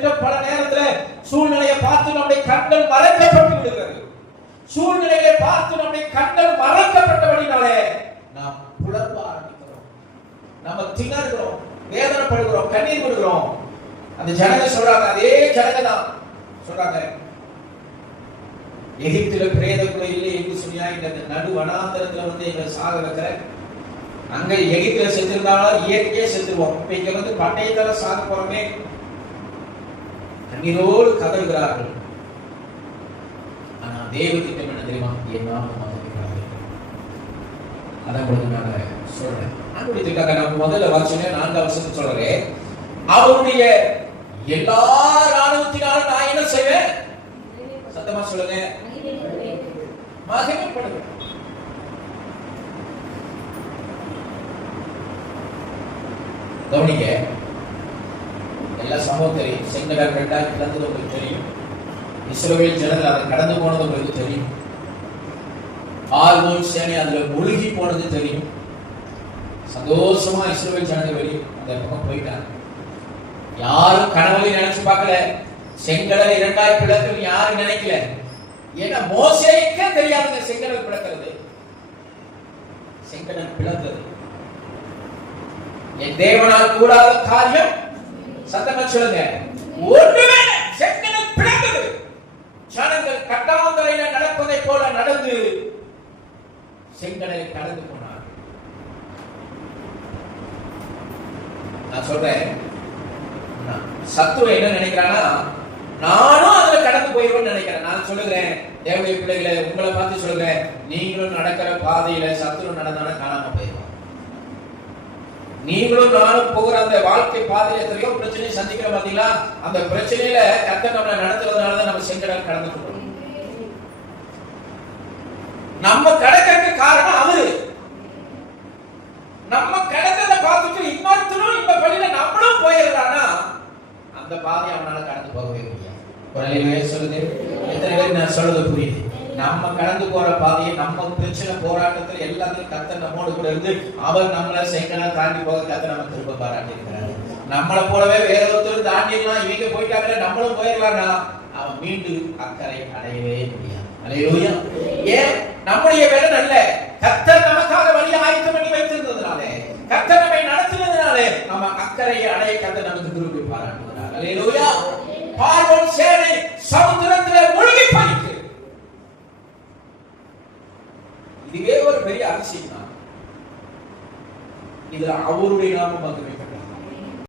திட்டம் பல நேரத்தில் சூழ்நிலையை பார்த்து நம்முடைய கண்கள் மறைக்கப்பட்டு விடுகிறது. சூழ்நிலையை பார்த்து நம்முடைய கண்கள் மறைக்கப்பட்டபடினாலே நாம் புலம்ப ஆரம்பிக்கிறோம், நம்ம திணறுகிறோம், வேதனைப்படுகிறோம், கண்ணீர் விடுகிறோம். அந்த ஜனங்க சொல்றாங்க, அதே ஜனங்க தான் சொல்றாங்க, எகிப்தில பிரேத கூட இல்லை என்று சொன்னியா, இந்த நடு வனாந்தரத்துல வந்து எங்களை சாக வைக்கிற, அங்க எகிப்தில செத்துருந்தாலும் இயற்கையே செத்துருவோம், இப்ப இங்க வந்து பட்டயத்தால சாக போறோமே, கண்ணீரோடு கதறுகிறார்கள். ஆனா தேவ திட்டம் என்ன தெரியுமா? அதான் உங்களுக்கு நான் சொல்றேன். அன்புடையதுக்காக நான் முதல்ல வாசிச்சேன் 4 வசனத்தை சொல்றேன். அவருடைய எல்லா ராணுவத்தினாலும் நான் என்ன செய்வேன்? சத்தமா சொல்லுங்க, மகிமைப்படுவேன். கவனிங்க, எல்லா சம்பவம் தெரியும். செங்கடல் 2 கிடந்தது உங்களுக்கு தெரியும். இஸ்ரவேல் ஜனங்கள் அதை கடந்து போனது உங்களுக்கு தெரியும். ஆர்மோன் சேனை அதுல மூழ்கி போனது தெரியும். சந்தோஷமா இஸ்ரவேல் ஜனங்கள் வெளியே அந்த பக்கம் போயிட்டாங்க. யாரும் கனவுல நினைச்சு பார்க்கல, செங்கடலை 2 பிளக்கும் யாரும் நினைக்கல. ஏன்னா மோசேக்கே தெரியாதுங்க செங்கடல் பிளக்கிறது. செங்கடல் பிளந்தது. என் தேவனால் கூடாத காரியம், சத்தமா சொல்லுங்க, ஒன்றுமே. செங்கடல் பிளந்தது. ஜனங்கள் கட்டாந்தரையில நடப்பதை போல நடந்து செங்கடலை கடந்து போனார். நான் சொல்றேன், சத்துரு என்ன நினைக்கிறானா, நானும் அதுல கடந்து போயிருவேன்னு நினைக்கிறேன். நான் சொல்லுகிறேன், தேவனுடைய பிள்ளைகளை உங்களை பார்த்து சொல்லுகிறேன், நீங்களும் நடக்கிற பாதையில சத்துரு நடந்தான காணாம போயிருவான். நீங்களும் நானும் போகிற அந்த வாழ்க்கை பாதையில எத்தனையோ பிரச்சனையை சந்திக்கிற பாத்தீங்களா? அந்த பிரச்சனையில கர்த்தர் நம்மளை நடத்துறதுனாலதான் நம்ம செங்கடல் கடந்து போறோம். நம்ம கடக்கிறதுக்கு காரணம் அவரு. நம்ம கடந்ததை பார்த்துட்டு இன்னொருத்தரும் இந்த வழியில நம்மளும் போயிடலாம்னா அந்த பாதையை அவனால கடந்து போகவே முடியாது. குரலிலே சொல்லுது, எத்தனை பேர் நான் சொல்றது புரியுது? நம்ம கடந்து போற பாதையை, நம்ம பிரச்சனை போராட்டத்தில் எல்லாத்தையும் கர்த்தர் நம்மோடு கூட இருந்து அவர் நம்மளை செங்கடல் தாண்டி போக கர்த்தர் நம்ம திரும்ப பாராட்டி இருக்கிறாரு. நம்மளை போலவே வேற ஒருத்தர் தாண்டிடலாம், இவங்க போயிட்டாங்க நம்மளும் போயிடலாம்னா அவன் மீண்டும் அக்கறை அடையவே முடியாது. அல்லேலூயா. ஏன்? நம்முடைய வேலை அல்ல, கர்த்தர் நமக்காக வழி ஆயத்தம் பண்ணி வைத்திருந்ததுனால, கர்த்தர் நம்மை நடத்தினதுனாலே நம்ம அக்கறையை அடைய கர்த்தர் நமக்கு திருப்பி பாராட்டுகிறார். அல்லேலூயா. பார்வோன் சேனை சமுத்திரத்திலே மூழ்கி போயிற்று. இதுவே ஒரு பெரிய அதிசயம் தான். இதுல அவருடைய நாமம் மகிமை.